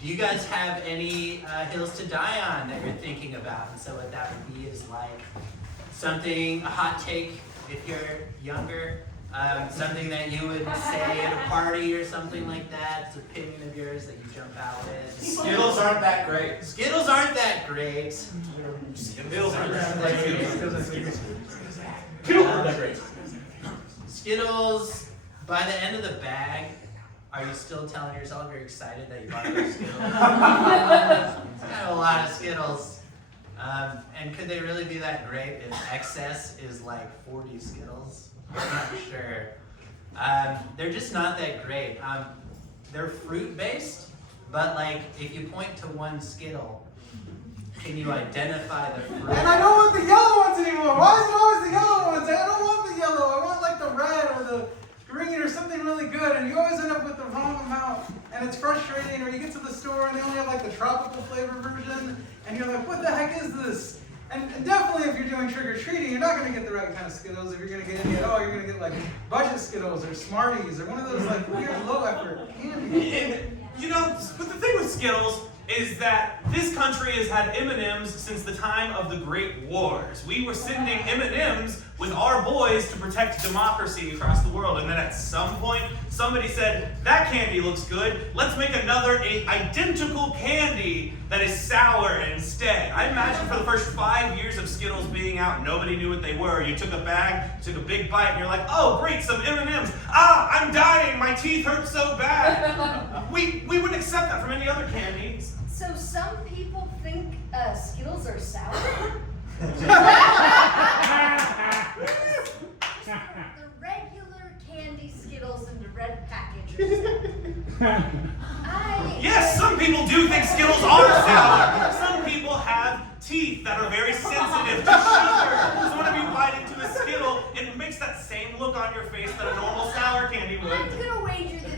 Do you guys have any hills to die on that you're thinking about? And so what that would be is like something, a hot take if you're younger, something that you would say at a party or something like that. It's an opinion of yours that you jump out with. Skittles aren't that great. Skittles aren't that great. Skittles aren't that great. Skittles, by the end of the bag, are you still telling yourself you're excited that you bought those Skittles? It's kind of a lot of Skittles. And could they really be that great if excess is like 40 Skittles? I'm not sure. They're just not that great. They're fruit-based, but like if you point to one Skittle, can you identify the fruit? And I don't want the yellow ones anymore. Why is it always the yellow ones? I don't want the yellow. I want like the red or the green or something really good. And you always end up with the wrong amount. And it's frustrating. Or you get to the store and they only have like the tropical flavor version. And you're like, what the heck is this? And definitely if you're doing trick-or-treating, you're not going to get the right kind of Skittles. If you're going to get any at all, you're going to get like budget Skittles or Smarties or one of those like weird low-effort candies. And, you know, but the thing with Skittles is that this country has had M&Ms since the time of the Great Wars. We were sending M&Ms with our boys to protect democracy across the world. And then at some point, somebody said, that candy looks good. Let's make another identical candy that is sour instead. I imagine for the first 5 years of Skittles being out, nobody knew what they were. You took a bag, took a big bite, and you're like, oh, great, some M&Ms. Ah, I'm dying, my teeth hurt so bad. We wouldn't accept that from any other candy. So some people think Skittles are sour? The regular candy Skittles in the red package are sour. Yes, some people do think Skittles are sour. Some people have teeth that are very sensitive to sugar. So whenever you bite into a Skittle, it makes that same look on your face that a normal sour candy would. I'm gonna wager that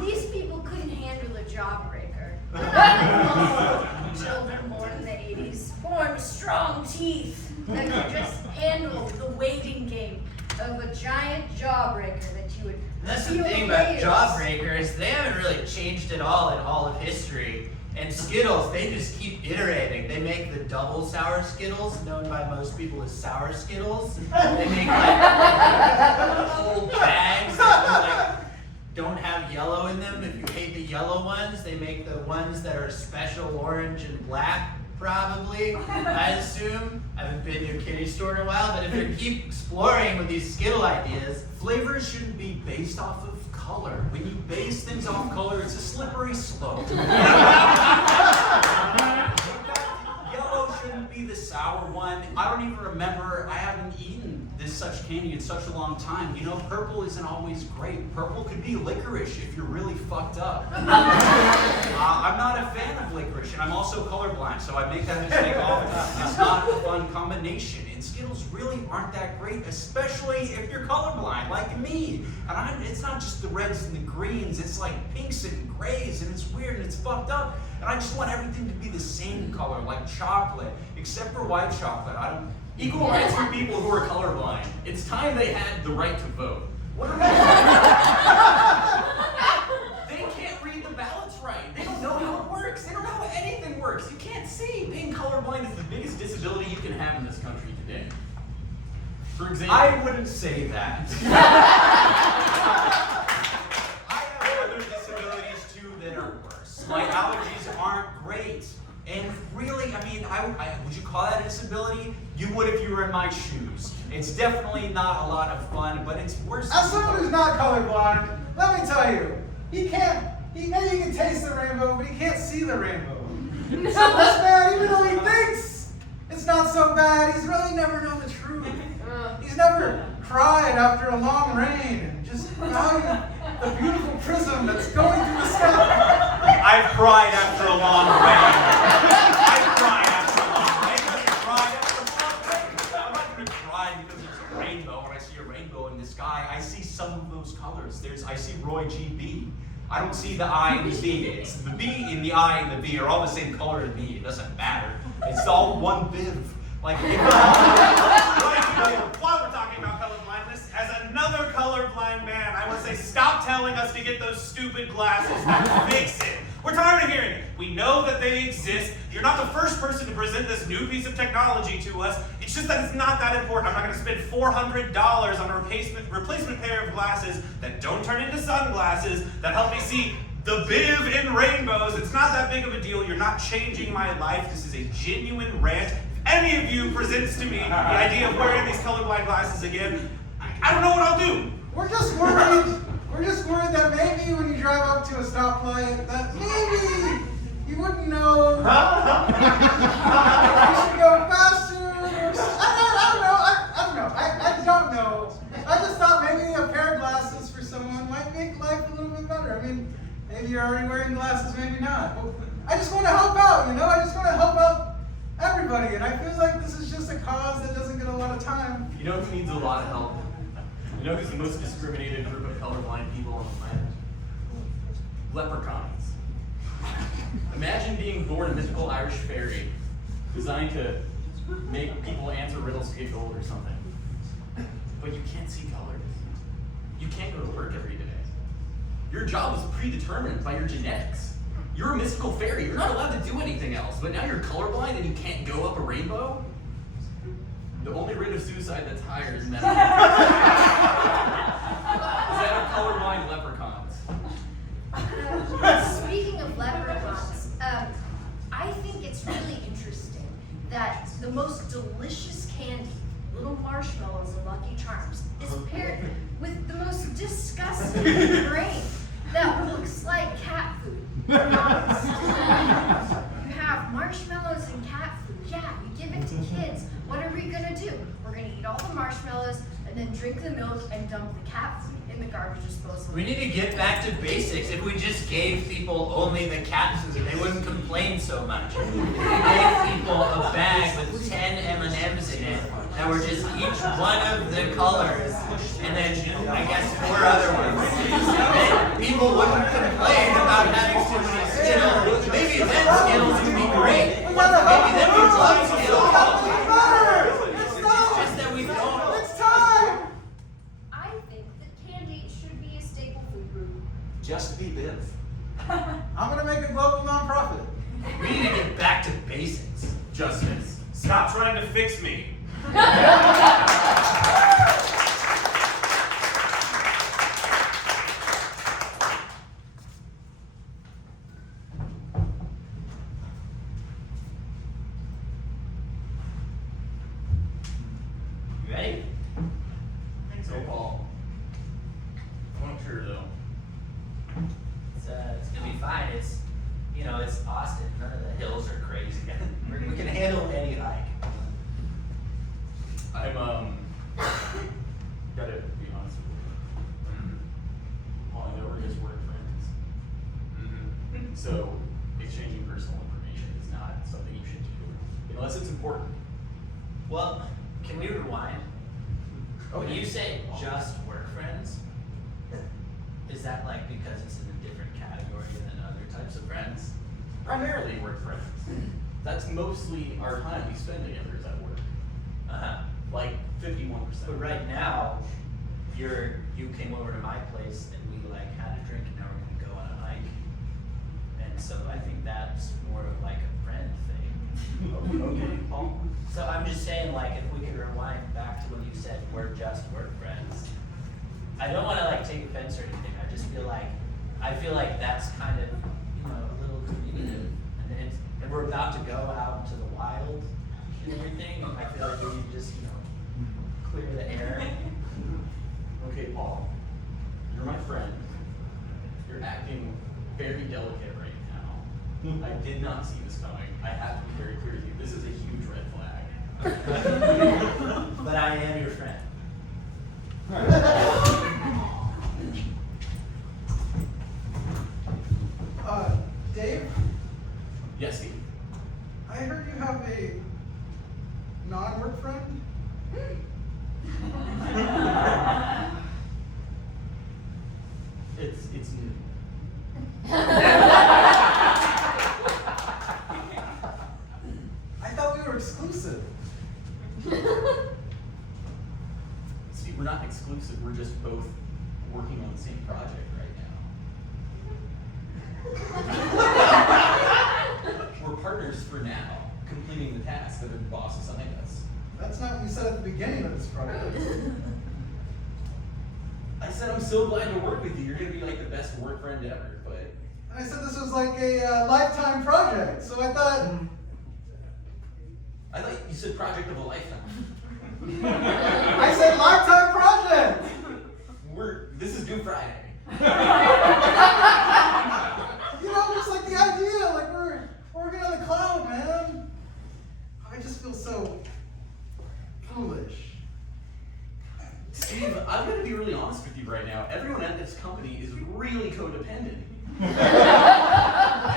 these people couldn't handle a jawbreaker. They're not like children born in the 80s, born with strong teeth that could just handle the waiting game of a giant jawbreaker that you would. That's the thing about jawbreakers, they haven't really changed at all in all of history. And Skittles, they just keep iterating. They make the double sour Skittles, known by most people as sour Skittles. They make like whole bags that like don't have yellow in them. If you hate the yellow ones, they make the ones that are special orange and black, probably, I assume. I haven't been to a candy store in a while, but if you keep exploring with these Skittle ideas, flavors shouldn't be based off of color. When you base things off color, it's a slippery slope. Yellow shouldn't be the sour one. I don't even remember, I haven't eaten this such candy in such a long time. You know, purple isn't always great. Purple could be licorice if you're really fucked up. I'm not a fan of licorice, and I'm also colorblind, so I make that mistake often. It's not a fun combination. And Skittles really aren't that great, especially if you're colorblind, like me. And it's not just the reds and the greens, it's like pinks and grays, and it's weird and it's fucked up. And I just want everything to be the same color, like chocolate, except for white chocolate. Equal rights for people who are colorblind. It's time they had the right to vote. What are we They can't read the ballots right. They don't know how it works. They don't know how anything works. You can't see. Being colorblind is the biggest disability you can have in this country today. For example, I wouldn't say that. I have other disabilities too that are worse. My allergies aren't great. And really, I mean, would you call that a disability? You would if you were in my shoes. It's definitely not a lot of fun, but it's worse. As someone who's not colorblind, let me tell you, he maybe he can taste the rainbow, but he can't see the rainbow. So this man, even though he thinks it's not so bad, he's really never known the truth. He's never cried after a long rain and just valued the beautiful prism that's going through the sky. I've cried after a long rain. I've cried after a long rain. I've cried after a long rain. I'm not going to cry because there's a rainbow. When I see a rainbow in the sky, I see some of those colors. I see Roy G. B. I don't see the I and the B. It's the B and the I and the B are all the same color to me. It doesn't matter. It's all one biv. Like, while we're talking about colorblindness, as another colorblind man, I want to say say, stop telling us to get those stupid glasses that fix it. We're tired of hearing it. We know that they exist. You're not the first person to present this new piece of technology to us. It's just that it's not that important. I'm not going to spend $400 on a replacement pair of glasses that don't turn into sunglasses that help me see the biv in rainbows. It's not that big of a deal. You're not changing my life. This is a genuine rant. If any of you presents to me the idea of wearing these colorblind glasses again, I don't know what I'll do. We're just worried. We're just worried that maybe when you drive up to a stoplight, that maybe you wouldn't know. You should go faster. I don't know. I just thought maybe a pair of glasses for someone might make life a little bit better. I mean, maybe you're already wearing glasses, maybe not. But I just want to help out, you know? I just want to help out everybody. And I feel like this is just a cause that doesn't get a lot of time. You know who needs a lot of help? You know who's the most discriminated group of colorblind people on the planet? Leprechauns. Imagine being born a mythical Irish fairy designed to make people answer riddles to get gold or something. But you can't see colors. You can't go to work every day. Your job is predetermined by your genetics. You're a mystical fairy. You're not allowed to do anything else. But now you're colorblind and you can't go up a rainbow? The only rate of suicide that's higher is that of colorblind leprechauns. Speaking of leprechauns, I think it's really interesting that the most delicious candy, little marshmallows and Lucky Charms, is paired with the most disgusting grain that looks like cat food. You have marshmallows and cat food. Yeah, you give it to kids. What are we gonna do? We're gonna eat all the marshmallows and then drink the milk and dump the cat food in the garbage disposal. We need to get back to basics. If we just gave people only the cat food, they wouldn't complain so much. If we gave people a bag with 10 M&Ms in it that were just each one of the colors, and then I guess 4 other ones, then people wouldn't complain about having too many Skittles. Maybe then Skittles would be great. Maybe then we'd love Skittles. It's just that we don't. It's time! I think that candy should be a staple food group. Just be Biv. I'm gonna make a global nonprofit. We need to get back to basics. Justice. Stop trying to fix me. You ready? I think so, Paul. I'm not sure though. It's gonna be fine. It's Austin. None of the hills are crazy. We can handle any hike. I'm gotta be honest with you. Paul, I know we're just work friends. So exchanging personal information is not something you should do unless it's important. Well, can we rewind? When you say just work friends, is that like because it's in a different category than other types of friends? Primarily work friends. That's mostly our time we spend together is at work. Like 51%. But right now, you came over to my place and we like had a drink and now we're gonna go on a hike. And so I think that's more of like a friend thing. Okay, Paul. So I'm just saying, like, if we could rewind back to when you said we're just work friends. I don't want to like take offense or anything. I just feel like that's kind of a little creative, and we're about to go out into the wild and everything. And I feel like we need to just clear the air. Okay, Paul. You're my friend. You're acting very delicate right now. I did not see this coming. I have to be very clear with you. This is a huge red flag. But I am your friend. Dave, Yes, Steve. I heard you have a non-work friend. It's new. I thought we were exclusive. Steve, we're not exclusive. We're just both working on the same project right now. We're partners for now, completing the task that the boss assigned us. That's not what you said at the beginning of this project. I said I'm so glad to work with you. You're gonna be like the best work friend ever, but I said this was like a lifetime project, so I thought. I thought you said project of a lifetime. I said lifetime project! This is due Friday. You know, just like the idea, like we're working on the cloud, man. I just feel so foolish. Steve, I'm gonna be really honest with you right now. Everyone at this company is really codependent. Can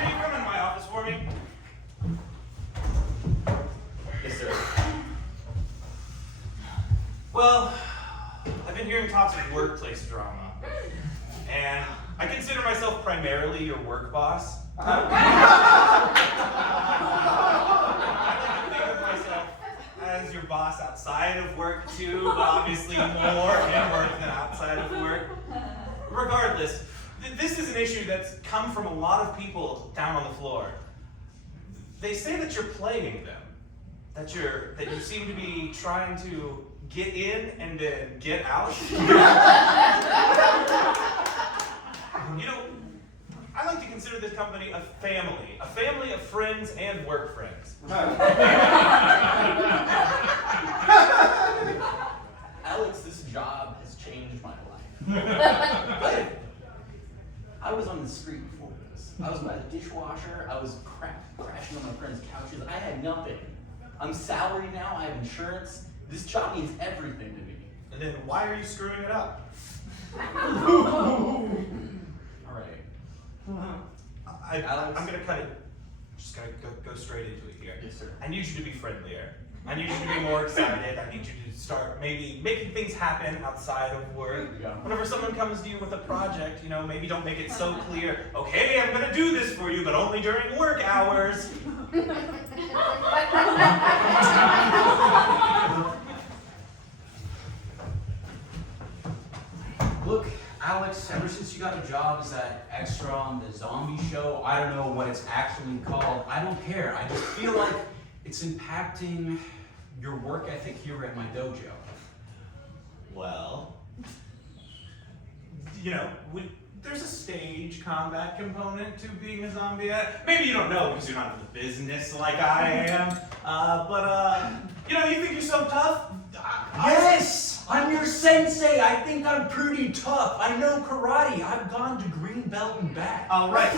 you come in my office for me? Yes, sir. Well, I've been hearing talks of workplace drama, and I consider myself primarily your work boss. I like to think of myself as your boss outside of work too, but obviously more in work than outside of work. Regardless, this is an issue that's come from a lot of people down on the floor. They say that you're playing them, that you seem to be trying to get in and then get out. You know, I like to consider this company a family of friends and work friends. Alex, this job has changed my life. But I was on the street before this. I was by the dishwasher. I was crashing on my friends' couches. I had nothing. I'm salaried now. I have insurance. This job means everything to me. And then why are you screwing it up? All right. I'm gonna cut it. Just gonna go straight into it here. Yes, sir. I need you to be friendlier. I need you to be more excited. I need you to start maybe making things happen outside of work. Yeah. Whenever someone comes to you with a project, you know, maybe don't make it so clear, okay, I'm gonna do this for you, but only during work hours. Look, Alex, ever since you got a job as that extra on the zombie show, I don't know what it's actually called. I don't care. I just feel like it's impacting your work ethic here at my dojo. Well, you know, there's a stage combat component to being a zombie. Maybe you don't know because you're not in the business like I am. You know, you think you're so tough? Yes! I'm your sensei! I think I'm pretty tough. I know karate. I've gone to green belt and back. All right.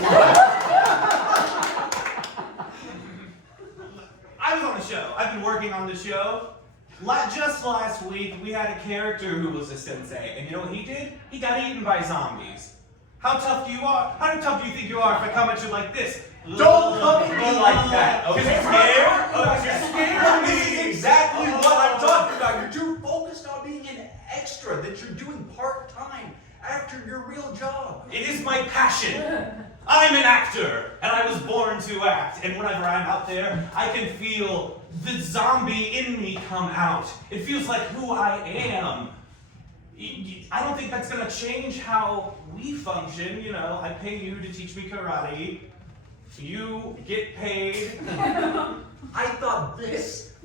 I was on the show. I've been working on the show. Just last week, we had a character who was a sensei, and you know what he did? He got eaten by zombies. How tough do you are? How tough do you think you are if I come at you like this? Don't come at me like that, Because okay? you're scared? Because you're scared? This is exactly what I'm talking about. You're too focused on being an extra that you're doing part-time after your real job. It is my passion. I'm an actor, and I was born to act. And whenever I'm out there, I can feel the zombie in me come out. It feels like who I am. I don't think that's gonna change how we function. You know, I pay you to teach me karate. You get paid. I thought this